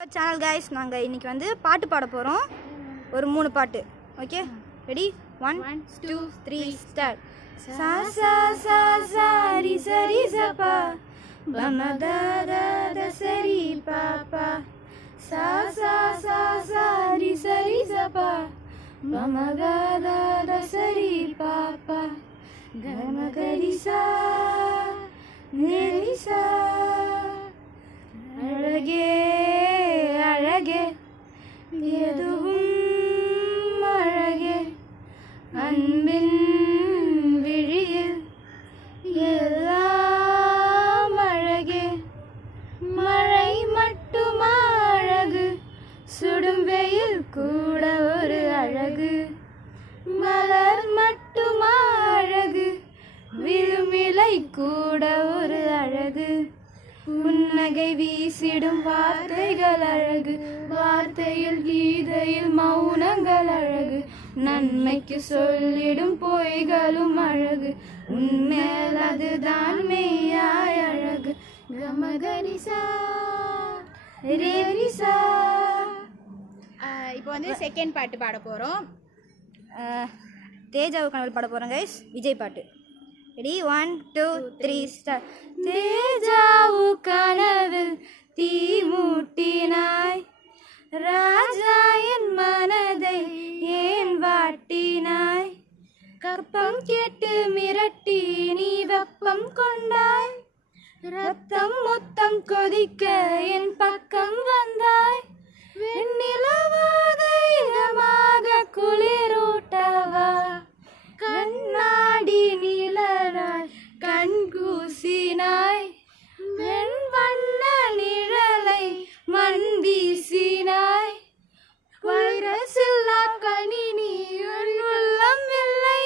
Channel guys, நாங்கள் இன்னைக்கு வந்து பாட்டு பாட போகிறோம். ஒரு 3 பாட்டு. Okay, ready? 1 2 3 ஸ்டார்ட். சா சா சா சா ரி ச ரி ச பா பம த த த ச ரி பா பா. சா சா சா சா ரி ச ரி ச பா பம த த த ச ரி பா பா. க ம க ரி சா நி ரி சா. அழகே அழகே எதுவும் அழகே, அன்பின் விழியில் எல்லாம் அழகே. மழை மட்டுமா அழகு, சுடும் வெயில் கூட ஒரு அழகு. மலர் மட்டுமா அழகு, விழுமிலை கூட ஒரு அழகு. புன்னகை வீசிடும் வார்த்தைகள் அழகு, வார்த்தையில் கீதையில் மௌனங்கள் அழகு. நன்மைக்கு சொல்லிடும் பொய்களும் அழகு, உன்மேல் அதுதான் மெய்யாய் அழகு. கமகரிசா ரேரிசா. இப்போ வந்து செகண்ட் பாட்டு பாட போகிறோம். தேஜாவு கனவில் பாட போகிறோம் கைஸ். விஜய் பாட்டு. ரெடி? 1 2 3 ஸ்டார்ட். தேஜாவு கனவில் தீ மூட்டினாய், ராஜா என் மனதை ஏன் வாட்டினாய். கப்பம் கேட்டு மிரட்டி நீ வெப்பம் கொண்டாய், ரத்தம் மொத்தம் கொதிக்க என் பக்கம் வந்தாய். வெண்ணிலவாக இதமாக குளிரூட்டவா, கண்ணாடி நிழலாய் கண் கூசினாய். வெண் வண்ண நிழலை மண் வீசினாய். வைரசில்லா கணினி உன் உள்ளம் இல்லை,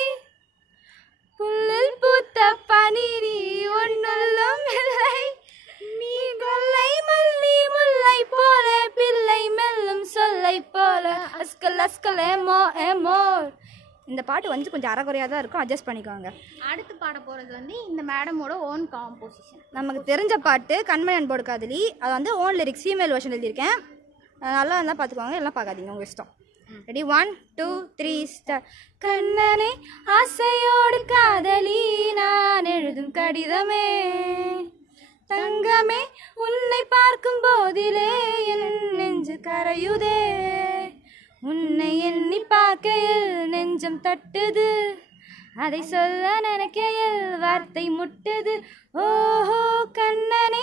புல்லில் பூத்த பனி நீ உன் உள்ளம் இல்லை. நீ கொல்லை மல்லி முல்லை போல, பிள்ளை மெல்லும் சொல்லை போல, அஸ்கல் அஸ்கல் ஏமோ ஏமோர். இந்த பாட்டு வந்து கொஞ்சம் அறகுறையாக தான் இருக்கும், அட்ஜஸ்ட் பண்ணிக்கோங்க. அடுத்து பாட போகிறது வந்து இந்த மேடமோட ஓன் காம்போசிஷன். நமக்கு தெரிஞ்ச பாட்டு கண்மணி அன்போடு காதலி. அது வந்து ஓன் லிரிக்ஸ், ஃபீமேல் வெர்ஷன் எழுதியிருக்கேன். நல்லா இருந்தால் பார்த்துக்கோங்க, எல்லாம் பார்க்காதீங்க, உங்கள் இஷ்டம். ரெடி? 1 2 3 ஸ்டார்ட். கண்ணனை ஆசையோடு காதலி நான் எழுதும் கடிதமே, தங்கமே உன்னை பார்க்கும் போதிலே என் நெஞ்சு கரையுதே. உன்னை எண்ணி பார்க்கையில் நெஞ்சம் தட்டுது, அதை சொல்ல நினைக்கையில் வார்த்தை முட்டுது. ஓஹோ கண்ணனை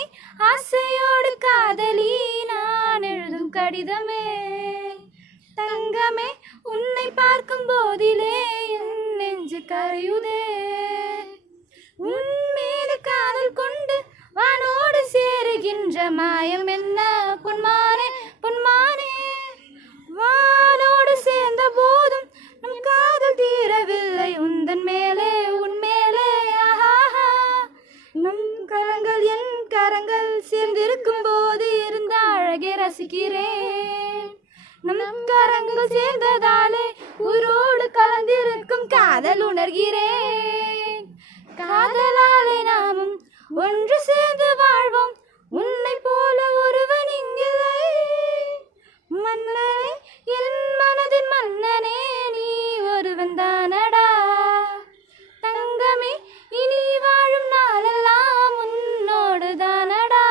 ஆசையோடு காதலி நான் எழுதும் கடிதமே, தங்கமே உன்னை பார்க்கும் போதிலே என் நெஞ்சு கரையுதே. உன் மீது காதல் கொண்டு வானோடு சேருகின்ற மாயம் என்ன பொன்மானே பொன்மானே. வானோடு சேர்ந்த போதும் நம் காதல் தீரவில்லை, உந்தன் மேலே உன் மேலே ஆஹா. நம் கரங்கள் என் கரங்கள் சேர்ந்திருக்கும் போது இருந்த அழகை ரசிக்கிறேன். நம் கரங்கள் சேர்ந்ததாலே உயிரோடு கலந்திருக்கும் காதல் உணர்கிறேன். காதலாலே நாமும் ஒன்று சேர்ந்து வாழ்வோம், உன்னை போல ஒருவன் இங்கில்லை. மன்னனே என் மனதின் மன்னனே நீ ஒருவன் தானடா, தங்கமே இனி வாழும் நாளெல்லாம் உன்னோடு தானடா.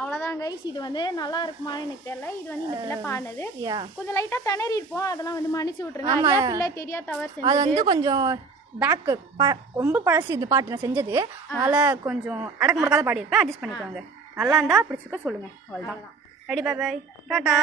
அவ்வளோதான் கைஸ். இது வந்து நல்லா இருக்குமான்னு எனக்கு தெரியல. இது வந்து இந்த பிள்ளை பாடினது. கொஞ்சம் லைட்டாக திணறி இருப்போம், அதெல்லாம் வந்து மன்னிச்சு விட்டுருங்க. பிள்ளை தெரியா தவறு அது வந்து கொஞ்சம் பேக்கு ரொம்ப பழசு இந்த பாட்டு நான் செஞ்சது, அதனால் கொஞ்சம் அடக்க முடக்காத பாடியிருப்பேன், அட்ஜஸ்ட் பண்ணிக்கோங்க. நல்லா இருந்தால் பிடிச்சிருக்க சொல்லுங்கள், அவ்வளோதான். ரெடி? Bye bye, Tata.